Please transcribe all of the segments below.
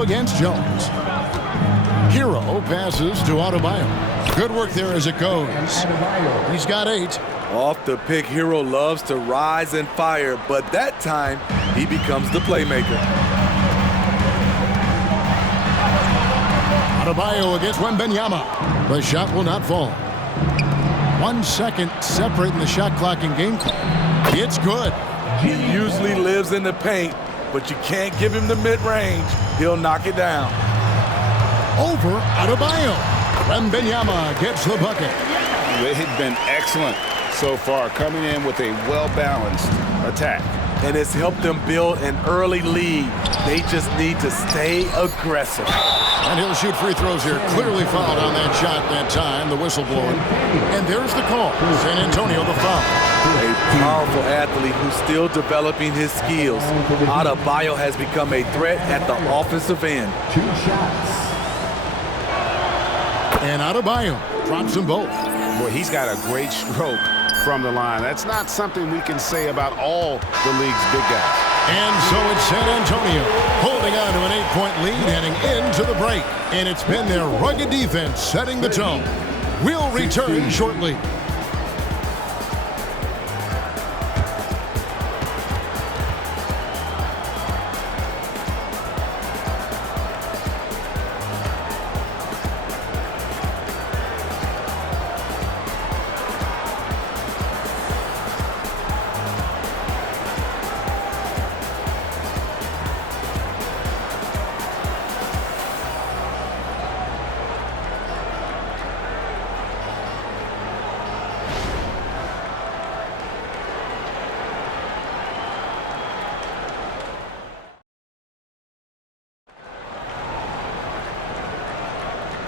Hero against Jones. Hero passes to Adebayo. Good work there as it goes. He's got 8. Off the pick, Hero loves to rise and fire, but that time he becomes the playmaker. Adebayo against Wembanyama. The shot will not fall. 1 second separating the shot clock and game clock. It's good. He usually lives in the paint, but you can't give him the mid-range. He'll knock it down. Over Adebayo. Wembanyama gets the bucket. They've been excellent so far, coming in with a well-balanced attack. And it's helped them build an early lead. They just need to stay aggressive. And he'll shoot free throws here. Clearly fouled on that shot that time, the whistle blowing. And there's the call. San Antonio the foul. A powerful athlete who's still developing his skills. Adebayo has become a threat at the offensive end. 2 shots. And Adebayo drops them both. Boy, he's got a great stroke from the line. That's not something we can say about all the league's big guys. And so it's San Antonio holding on to an 8-point lead heading into the break. And it's been their rugged defense setting the tone. We'll return shortly.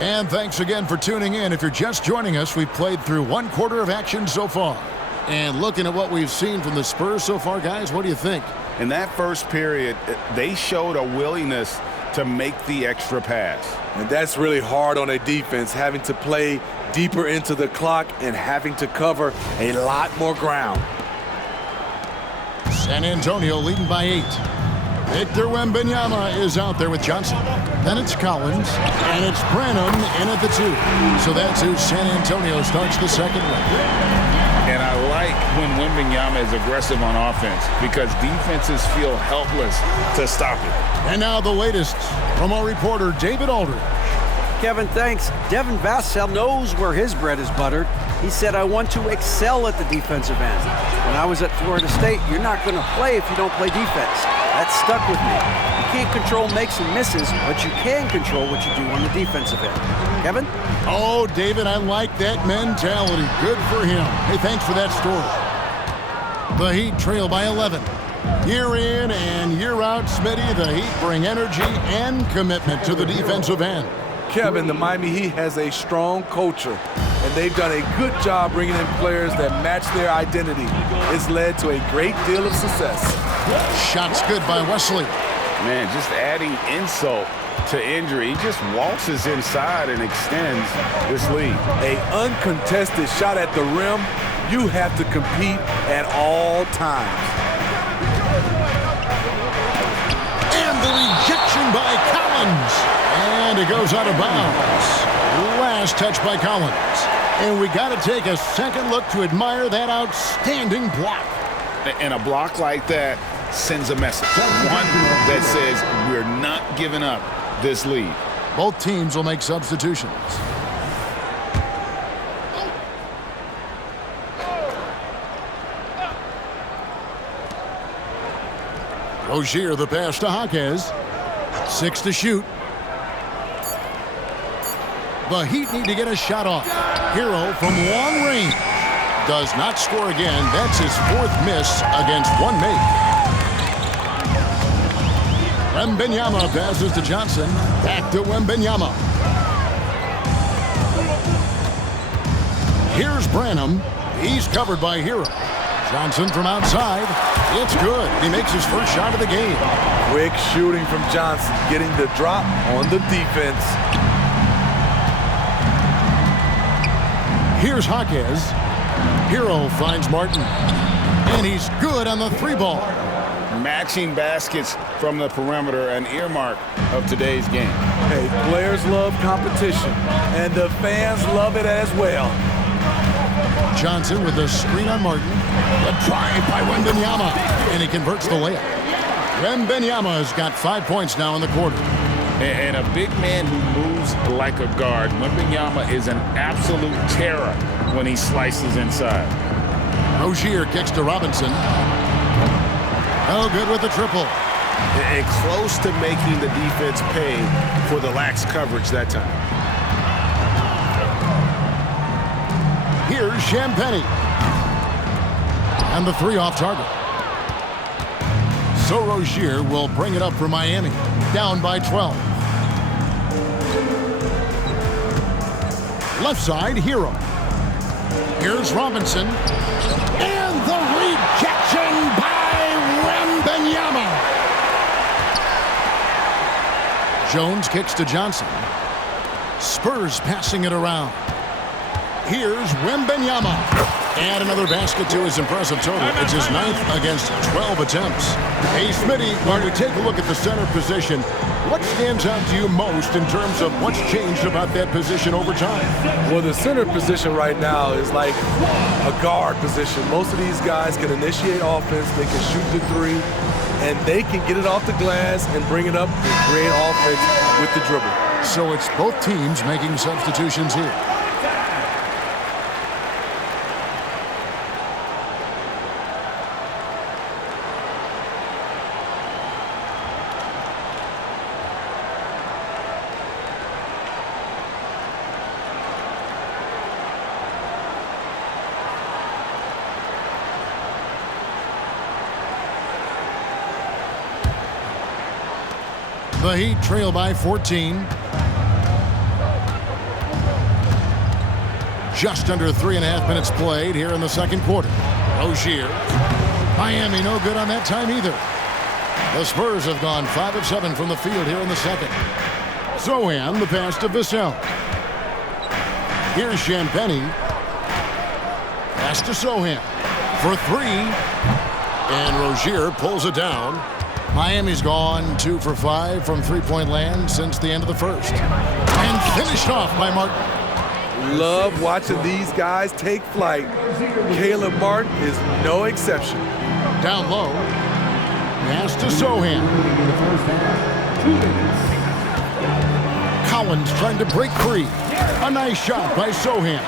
And thanks again for tuning in. If you're just joining us, we've played through 1 quarter of action so far. And looking at what we've seen from the Spurs so far, guys, what do you think? In that first period, they showed a willingness to make the extra pass. And that's really hard on a defense, having to play deeper into the clock and having to cover a lot more ground. San Antonio leading by 8. Victor Wembanyama is out there with Johnson. Then it's Collins, and it's Branham in at the 2. So that's who San Antonio starts the second leg. And I like when Wembanyama is aggressive on offense because defenses feel helpless to stop it. And now the latest from our reporter, David Aldridge. Kevin, thanks. Devin Vassell knows where his bread is buttered. He said, I want to excel at the defensive end. When I was at Florida State, you're not going to play if you don't play defense. That stuck with me. You can't control makes and misses, but you can control what you do on the defensive end. Kevin? Oh, David, I like that mentality. Good for him. Hey, thanks for that story. The Heat trail by 11. Year in and year out, Smitty, the Heat bring energy and commitment to the defensive end. Kevin, the Miami Heat has a strong culture, and they've done a good job bringing in players that match their identity. It's led to a great deal of success. Shot's good by Wesley. Man, just adding insult to injury. He just waltzes inside and extends this lead. An uncontested shot at the rim, you have to compete at all times. And the rejection by Collins. And it goes out of bounds. Last touch by Collins. And we got to take a second look to admire that outstanding block. And a block like that sends a message. One that says we're not giving up this lead. Both teams will make substitutions. Rozier the pass to Jaquez. 6 to shoot. The Heat need to get a shot off. Hero from long range. Does not score again. That's his 4th miss against 1 make. Wembanyama passes to Johnson. Back to Wembanyama. Here's Branham. He's covered by Hero. Johnson from outside. It's good. He makes his first shot of the game. Quick shooting from Johnson, getting the drop on the defense. Here's Jaquez. Hero finds Martin. And he's good on the 3 ball. matching baskets from the perimeter, an earmark of today's game. Hey, players love competition, and the fans love it as well. Johnson with the screen on Martin. A drive by Wembanyama, and he converts the layup. Wembanyama has got 5 points now in the quarter. And a big man who moves like a guard. Wembanyama is an absolute terror when he slices inside. Rozier kicks to Robinson. Oh, good with the triple. And close to making the defense pay for the lax coverage that time. Here's Champagnie. And the three off target. So Rozier will bring it up for Miami. Down by 12. Left side, Hero. Here's Robinson. And the rejection by Wembanyama. Jones kicks to Johnson. Spurs passing it around. Here's Wembanyama. And another basket to his impressive total. It's his 9th against 12 attempts. Hey, Smitty, when we take a look at the center position, what stands out to you most in terms of what's changed about that position over time? Well, the center position right now is like a guard position. Most of these guys can initiate offense, they can shoot the three, and they can get it off the glass and bring it up and create offense with the dribble. So it's both teams making substitutions here. The Heat trail by 14. Just under 3.5 minutes played here in the second quarter. Rozier. Miami no good on that time either. The Spurs have gone 5 of 7 from the field here in the second. Zohan, the pass to Vassell. Here's Champagnie. Pass to Zohan for 3. And Rozier pulls it down. Miami's gone 2 for 5 from three-point land since the end of the first. And finished off by Martin. Love watching these guys take flight. Caleb Martin is no exception. Down low. Pass to Zohan. 2 minutes. Collins trying to break free. A nice shot by Zohan.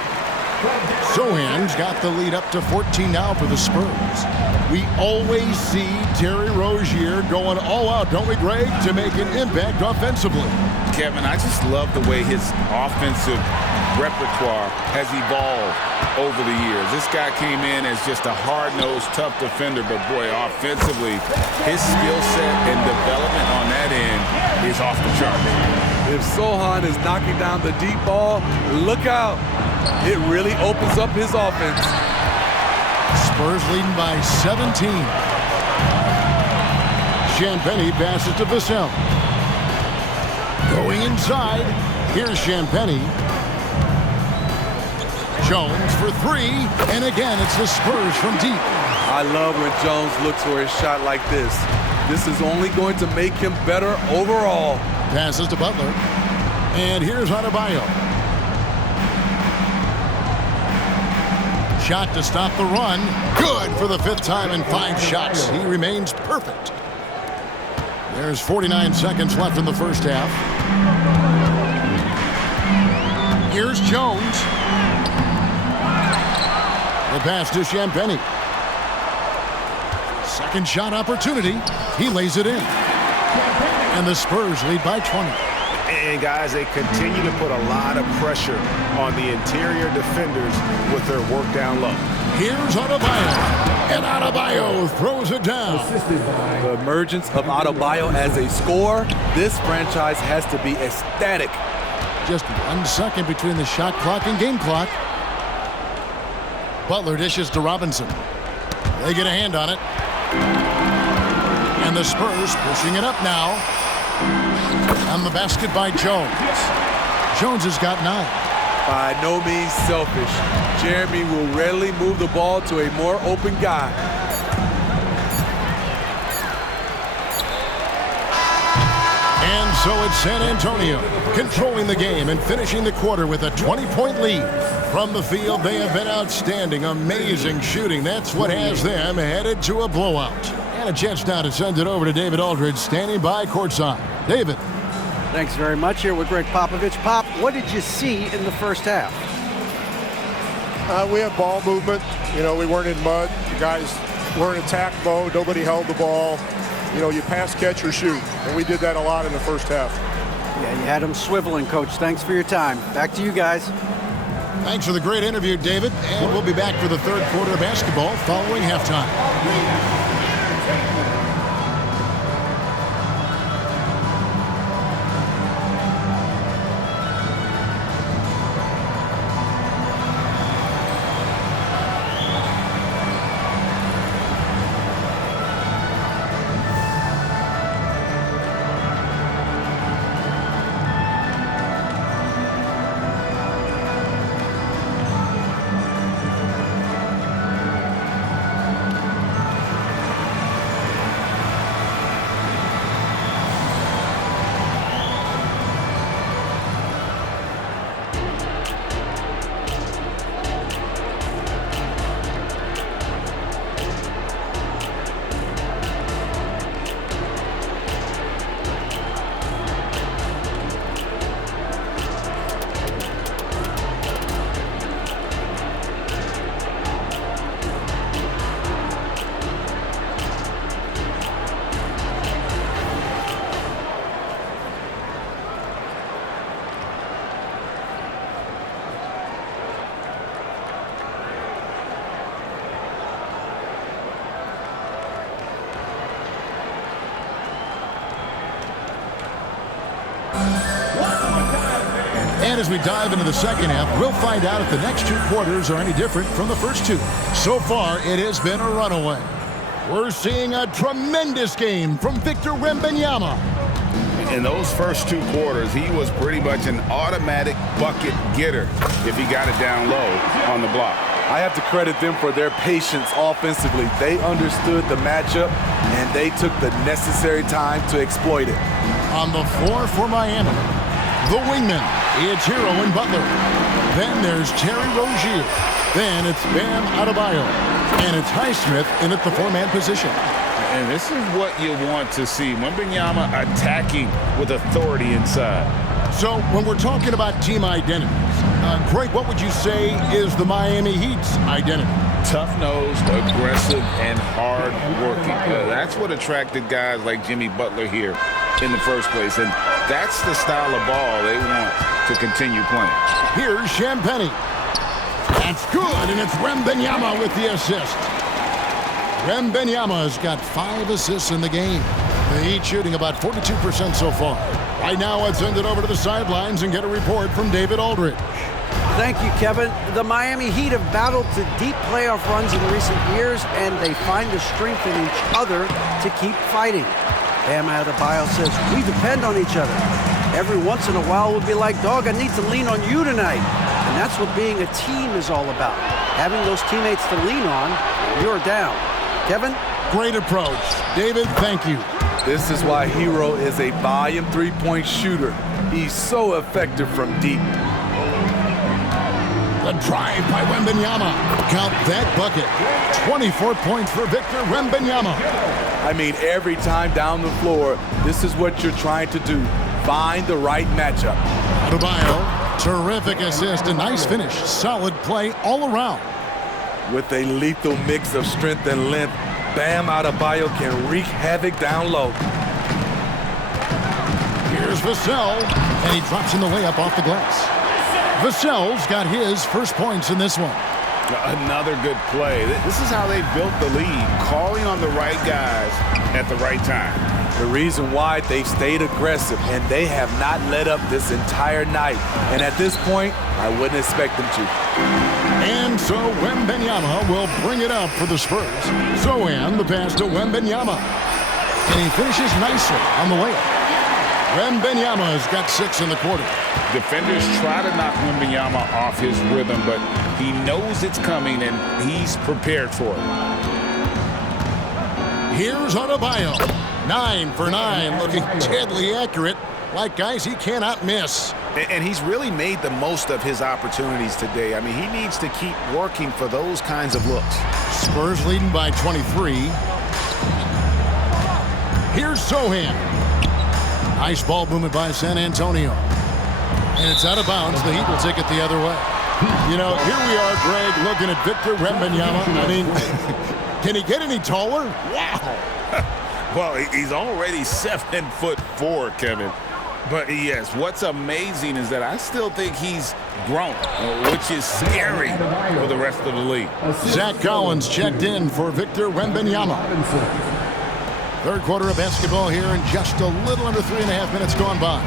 Zohan's got the lead up to 14 now for the Spurs. We always see Terry Rozier going all out, don't we, Greg, to make an impact offensively. Kevin, I just love the way his offensive repertoire has evolved over the years. This guy came in as just a hard-nosed, tough defender, but boy, offensively, his skill set and development on that end is off the chart. If Zohan is knocking down the deep ball, look out. It really opens up his offense. Spurs leading by 17. Champagnie passes to Vassell. Going inside. Here's Champagnie. Jones for 3. And again, it's the Spurs from deep. I love when Jones looks for a shot like this. This is only going to make him better overall. Passes to Butler. And here's Adebayo. Shot to stop the run. Good for the 5th time in 5 shots. He remains perfect. There's 49 seconds left in the first half. Here's Jones. The pass to Champagnie. Second shot opportunity. He lays it in. And the Spurs lead by 20. And guys, they continue to put a lot of pressure on the interior defenders with their work down low. Here's Adebayo. And Adebayo throws it down. The emergence of Adebayo as a scorer, this franchise has to be ecstatic. Just 1 second between the shot clock and game clock. Butler dishes to Robinson. They get a hand on it. And the Spurs pushing it up now. On the basket by Jones. Jones has got 9. By no means selfish. Jeremy will readily move the ball to a more open guy. So it's San Antonio controlling the game and finishing the quarter with a 20-point lead. From the field, they have been outstanding, amazing shooting. That's what has them headed to a blowout. And a chance now to send it over to David Aldridge, standing by courtside. David. Thanks very much. Here with Greg Popovich. Pop, what did you see in the first half? We had ball movement. You know, we weren't in mud. The guys were in attack mode. Nobody held the ball. You know, you pass, catch, or shoot. And we did that a lot in the first half. Yeah, you had them swiveling, Coach. Thanks for your time. Back to you guys. Thanks for the great interview, David. And we'll be back for the third quarter of basketball following halftime. And as we dive into the second half, we'll find out if the next two quarters are any different from the first two. So far, it has been a runaway. We're seeing a tremendous game from Victor Wembanyama. In those first two quarters, he was pretty much an automatic bucket getter if he got it down low on the block. I have to credit them for their patience offensively. They understood the matchup, and they took the necessary time to exploit it. On the floor for Miami, the wingman, it's Hero and Butler. Then there's Terry Rozier. Then it's Bam Adebayo. And it's Highsmith in at the four-man position. And this is what you want to see. Wembanyama attacking with authority inside. So when we're talking about team identities, Greg, what would you say is the Miami Heat's identity? Tough-nosed, aggressive, and hard-working. That's what attracted guys like Jimmy Butler here in the first place. And that's the style of ball they want to continue playing. Here's Champagnie. That's good, and it's Wembanyama with the assist. Wembanyama's got 5 assists in the game. The Heat shooting about 42% so far. Right now, let's send it over to the sidelines and get a report from David Aldridge. Thank you, Kevin. The Miami Heat have battled to deep playoff runs in recent years, and they find the strength in each other to keep fighting. Bam Adebayo says, we depend on each other. Every once in a while, we'll be like, dog, I need to lean on you tonight. And that's what being a team is all about. Having those teammates to lean on, you're down. Kevin? Great approach. David, thank you. This is why Hero is a volume three-point shooter. He's so effective from deep. The drive by Wembanyama. Count that bucket. 24 points for Victor Wembanyama. I mean, every time down the floor, this is what you're trying to do. Find the right matchup. Adebayo, terrific assist, a nice finish. Solid play all around. With a lethal mix of strength and length, Bam Adebayo can wreak havoc down low. Here's Vassell, and he drops in the layup off the glass. Vassell's got his first points in this one. Another good play. This is how they built the lead, calling on the right guys at the right time. The reason why they've stayed aggressive, and they have not let up this entire night. And at this point, I wouldn't expect them to. And so Wembanyama will bring it up for the Spurs. Zohan, the pass to Wembanyama. And he finishes nicely on the layup. Wembanyama's got 6 in the quarter. Defenders try to knock Wembanyama off his rhythm, but he knows it's coming, and he's prepared for it. Here's Adebayo. 9 for 9, looking deadly accurate. like guys he cannot miss. And he's really made the most of his opportunities today. I mean, he needs to keep working for those kinds of looks. Spurs leading by 23. Here's Sohan. Nice ball movement by San Antonio. And it's out of bounds. The Heat will take it the other way. You know, here we are, Greg, looking at Victor Wembanyama. I mean, can he get any taller? Wow. Well, he's already 7'4", Kevin. But yes, what's amazing is that I still think he's grown, which is scary for the rest of the league. Zach Collins checked in for Victor Wembanyama. Third quarter of basketball here, and just a little under 3.5 minutes gone by.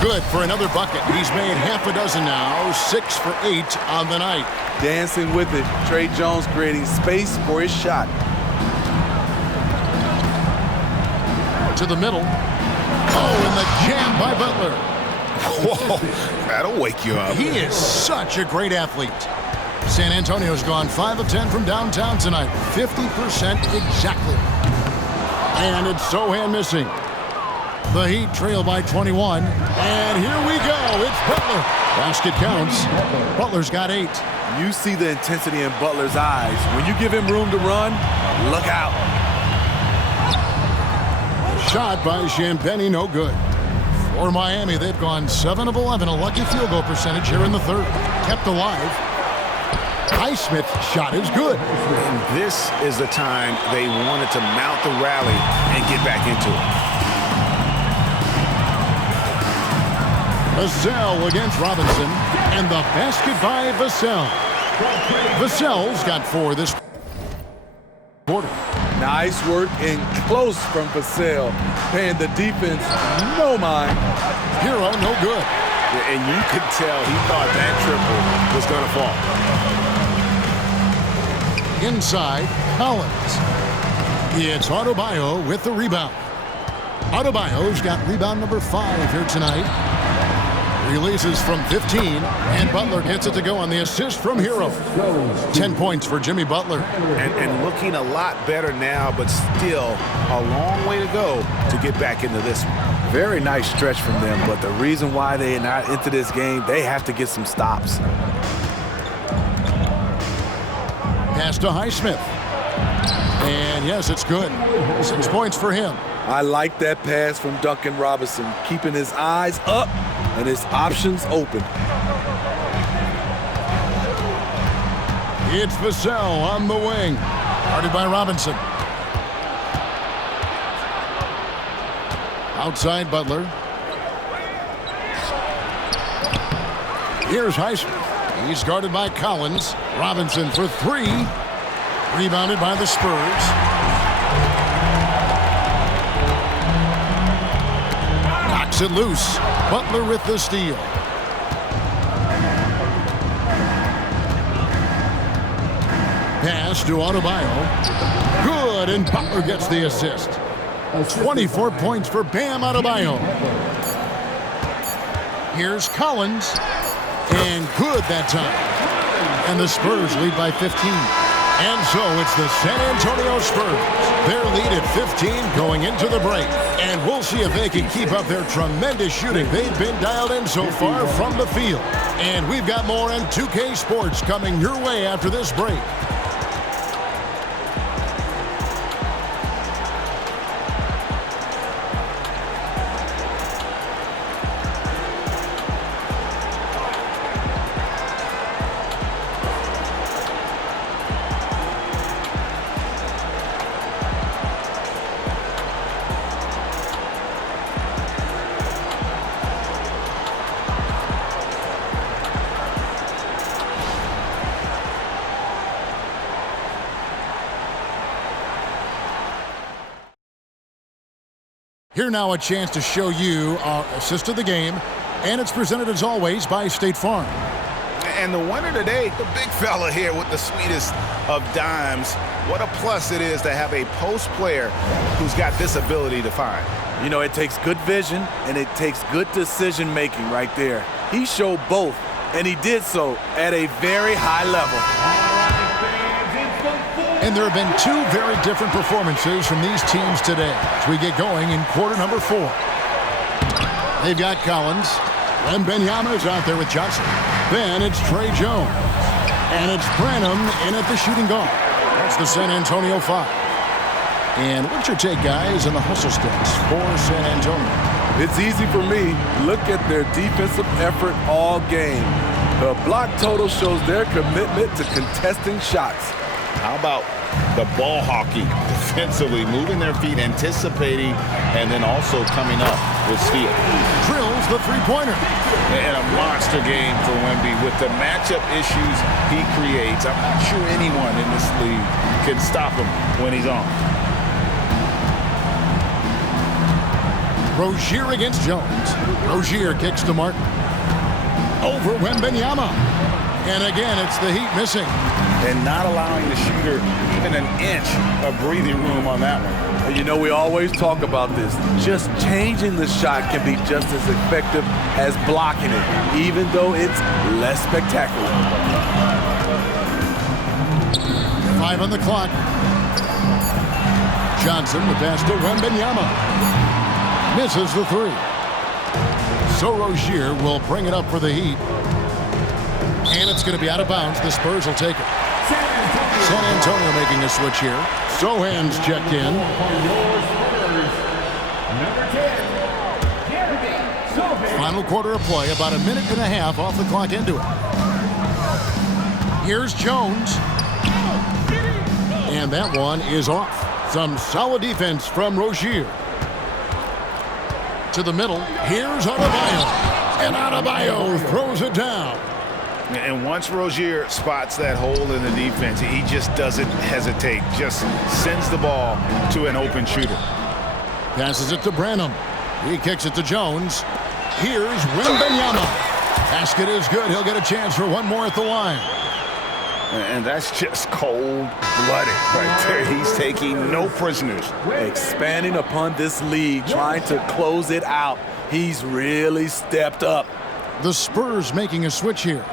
Good for another bucket. He's made half a dozen now, 6 for 8 on the night. Dancing with it. Trey Jones creating space for his shot. To the middle. Oh, and the jam by Butler. Whoa, that'll wake you up. He is such a great athlete. San Antonio's gone 5 of 10 from downtown tonight. 50% exactly. And it's Sohan missing. The Heat trail by 21. And here we go. It's Butler. Basket counts. Butler's got 8. You see the intensity in Butler's eyes. When you give him room to run, look out. Shot by Champagny, no good. For Miami, they've gone 7 of 11, a lucky field goal percentage here in the third. Kept alive. Highsmith's shot is good. And this is the time they wanted to mount the rally and get back into it. Vassell against Robinson, and the basket by Vassell. Vassell's got 4 this quarter. Nice work and close from Vassell. Paying the defense no mind. Hero, no good. And you could tell he thought that triple was going to fall. Inside, Collins. It's Adebayo with the rebound. Adebayo's got rebound number 5 here tonight. Releases from 15, and Butler gets it to go on the assist from Hero. 10 points for Jimmy Butler. And looking a lot better now, but still a long way to go to get back into this one. Very nice stretch from them, but the reason why they are not into this game, they have to get some stops. Pass to Highsmith. And yes, it's good. 6 points for him. I like that pass from Duncan Robinson, keeping his eyes up and his options open. It's Vassell on the wing. Guarded by Robinson. Outside Butler. Here's Highsmith. He's guarded by Collins. Robinson for 3. Rebounded by the Spurs. Knocks it loose. Butler with the steal. Pass to Adebayo. Good, and Butler gets the assist. 24 points for Bam Adebayo. Here's Collins. And good that time. And the Spurs lead by 15. And so it's the San Antonio Spurs. Their lead at 15 going into the break. And we'll see if they can keep up their tremendous shooting. They've been dialed in so far from the field. And we've got more on 2K Sports coming your way after this break. Here now a chance to show you our assist of the game, and it's presented as always by State Farm. And the winner today, the big fella here with the sweetest of dimes. What a plus it is to have a post player who's got this ability to find. You know, it takes good vision and it takes good decision making right there. He showed both, and he did so at a very high level. All right, fans, it's the And there have been two very different performances from these teams today as we get going in quarter number 4. They've got Collins. Wembanyama's out there with Johnson. Then it's Trey Jones. And it's Branham in at the shooting guard. That's the San Antonio 5. And what's your take, guys, on the hustle stats for San Antonio? It's easy for me. Look at their defensive effort all game. The block total shows their commitment to contesting shots. How about the ball hockey defensively, moving their feet, anticipating, and then also coming up with speed. Drills the three-pointer. And a monster game for Wemby. With the matchup issues he creates, I'm not sure anyone in this league can stop him when he's on. Rozier against Jones. Rozier kicks to Martin. Over Wembanyama. And again, it's the Heat missing. And not allowing the shooter even an inch of breathing room on that one. You know, we always talk about this. Just changing the shot can be just as effective as blocking it, even though it's less spectacular. 5 on the clock. Johnson, the pass to Wembanyama. Misses the 3. So Rozier will bring it up for the Heat. And it's going to be out of bounds. The Spurs will take it. San Antonio making a switch here. Sohan's checked in. Final quarter of play, about a minute and a half off the clock into it. Here's Jones. And that one is off. Some solid defense from Rozier. To the middle, here's Adebayo. And Adebayo throws it down. And once Rozier spots that hole in the defense, he just doesn't hesitate. Just sends the ball to an open shooter. Passes it to Branham. He kicks it to Jones. Here's Wembanyama. Basket is good. He'll get a chance for one more at the line. And that's just cold-blooded right there. He's taking no prisoners. Expanding upon this lead, trying to close it out. He's really stepped up. The Spurs making a switch here.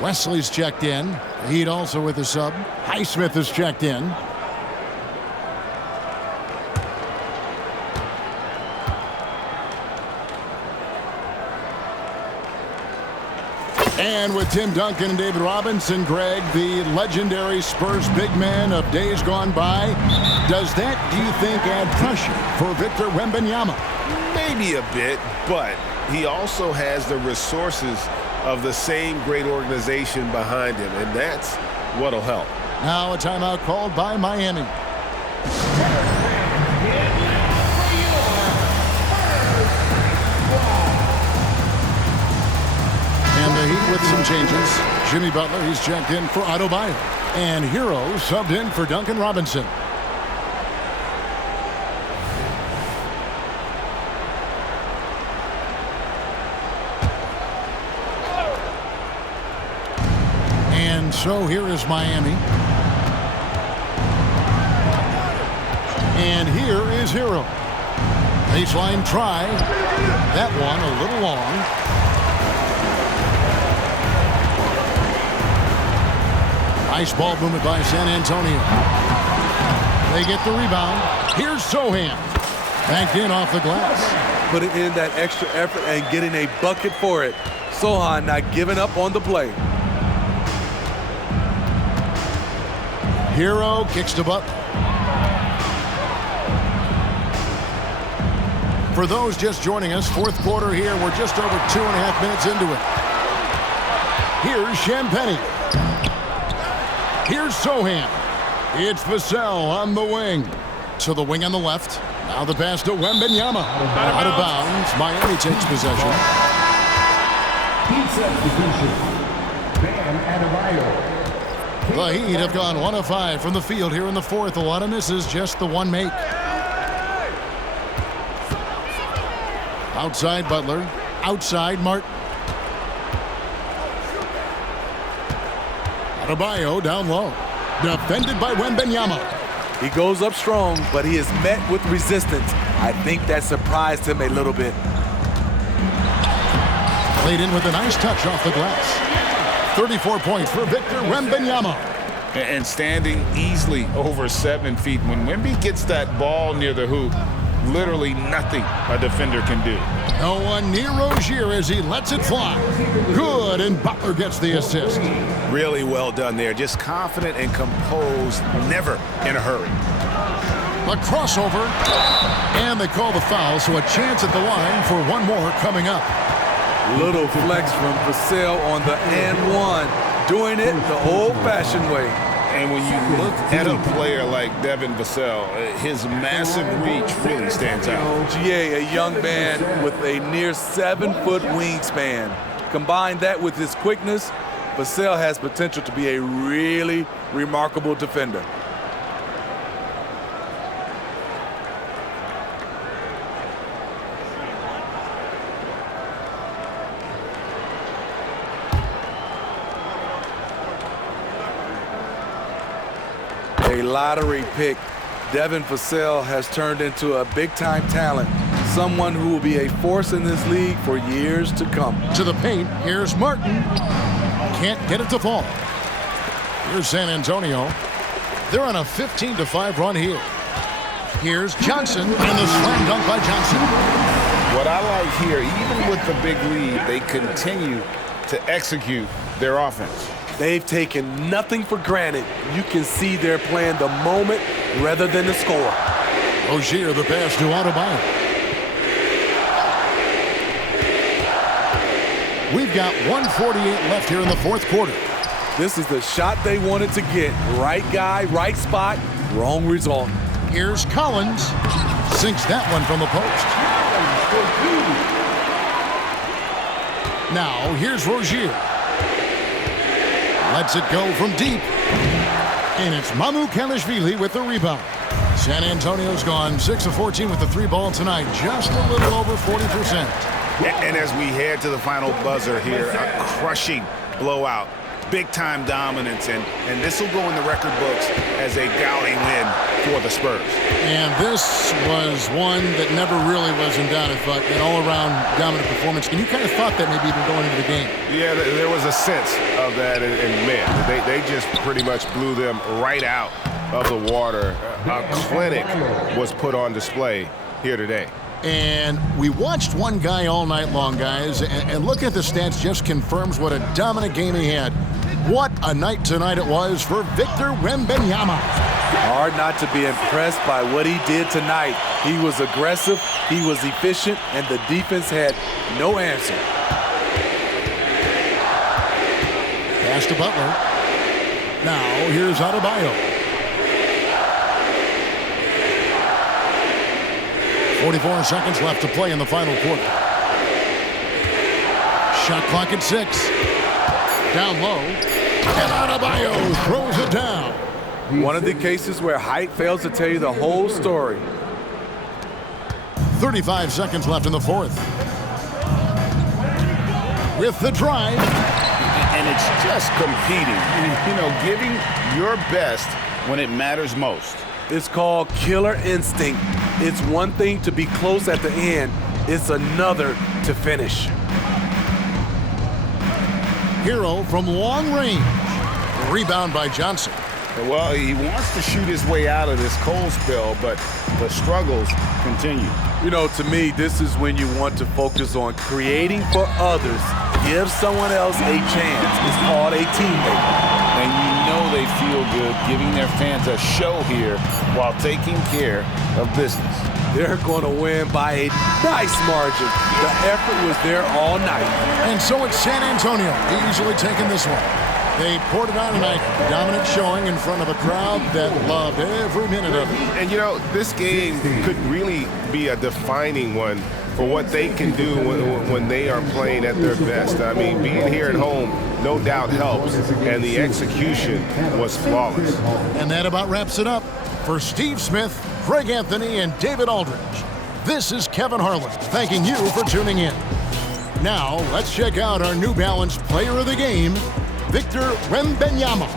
Wesley's checked in. The Heat also with a sub. Highsmith is checked in. And with Tim Duncan and David Robinson, Greg, the legendary Spurs big man of days gone by, does that, do you think, add pressure for Victor Wembanyama? Maybe a bit, but he also has the resources of the same great organization behind him, and that's what'll help. Now a timeout called by Miami. And the Heat with some changes. Jimmy Butler, he's checked in for Adebayo. And Hero subbed in for Duncan Robinson. And so here is Miami. And here is Hero. Baseline try. That one a little long. Nice ball movement by San Antonio. They get the rebound. Here's Sohan. Backed in off the glass. Putting in that extra effort and getting a bucket for it. Sohan not giving up on the play. Hero kicks to Butler. For those just joining us, fourth quarter here. We're just over 2.5 minutes into it. Here's Champagnie. Here's Sohan. It's Vassell on the wing. To the wing on the left. Now the pass to Wembanyama. Out of bounds. Miami takes possession. Heat substitution. Bam Adebayo. The Heat have gone 1 of 5 from the field here in the fourth. A lot of misses, just the one make. Outside Butler. Outside Martin. Adebayo down low. Defended by Wembanyama. He goes up strong, but he is met with resistance. I think that surprised him a little bit. Played in with a nice touch off the glass. 34 points for Victor Wembanyama. and standing easily over 7 feet. When Wemby gets that ball near the hoop, literally nothing a defender can do. No one near Rozier as he lets it fly. Good, and Butler gets the assist. Really well done there. Just confident and composed, never in a hurry. A crossover, and they call the foul, so a chance at the line for one more coming up. Little flex from Vassell on the and one, doing it the old-fashioned way. And when you look at a player like Devin Vassell, his massive reach really stands out. GA, a young man with a near 7-foot wingspan. Combine that with his quickness, Vassell has potential to be a really remarkable defender. A lottery pick, Devin Vassell has turned into a big-time talent, someone who will be a force in this league for years to come. To the paint, here's Martin. Can't get it to fall. Here's San Antonio. They're on a 15-5 run here. Here's Johnson, and the slam dunk by Johnson. What I like here, even with the big lead, they continue to execute their offense. They've taken nothing for granted. You can see they're playing the moment rather than the score. Rozier, the pass to Adebayo. We've got 1:48 left here in the fourth quarter. This is the shot they wanted to get. Right guy, right spot, wrong result. Here's Collins. Sinks that one from the post. Now, here's Rozier. Lets it go from deep. And it's Mamukelashvili with the rebound. San Antonio's gone 6 of 14 with the 3-ball tonight. Just a little over 40%. And as we head to the final buzzer here, a crushing blowout. Big-time dominance, and this will go in the record books as a gaudy win for the Spurs. And this was one that never really was in doubt, but an all-around dominant performance. And you kind of thought that maybe even going into the game. Yeah, there was a sense of that, and man, they just pretty much blew them right out of the water. A clinic was put on display here today. And we watched one guy all night long, guys, and looking at the stats just confirms what a dominant game he had. What a night tonight it was for Victor Wembanyama. Hard not to be impressed by what he did tonight. He was aggressive, he was efficient, and the defense had no answer. Pass to Butler. Now here's Adebayo. 44 seconds left to play in the final quarter. Shot clock at 6. Down low. And Adebayo throws it down. One of the cases where height fails to tell you the whole story. 35 seconds left in the fourth. With the drive. And it's just competing, giving your best when it matters most. It's called killer instinct. It's one thing to be close at the end. It's another to finish. Hero from long range. Rebound by Johnson. Well, he wants to shoot his way out of this cold spell, but the struggles continue. To me, this is when you want to focus on creating for others. Give someone else a chance. It's called a teammate. And they feel good giving their fans a show here while taking care of business. They're going to win by a nice margin. The effort was there all night. And so it's San Antonio easily taking this one. They poured it on tonight. Dominant showing in front of a crowd that loved every minute of it. And this game could really be a defining one for what they can do when they are playing at their best. I mean, being here at home no doubt helps, and the execution was flawless. And that about wraps it up. For Steve Smith, Craig Anthony, and David Aldridge, this is Kevin Harlan thanking you for tuning in. Now, let's check out our New Balance Player of the Game, Victor Wembanyama.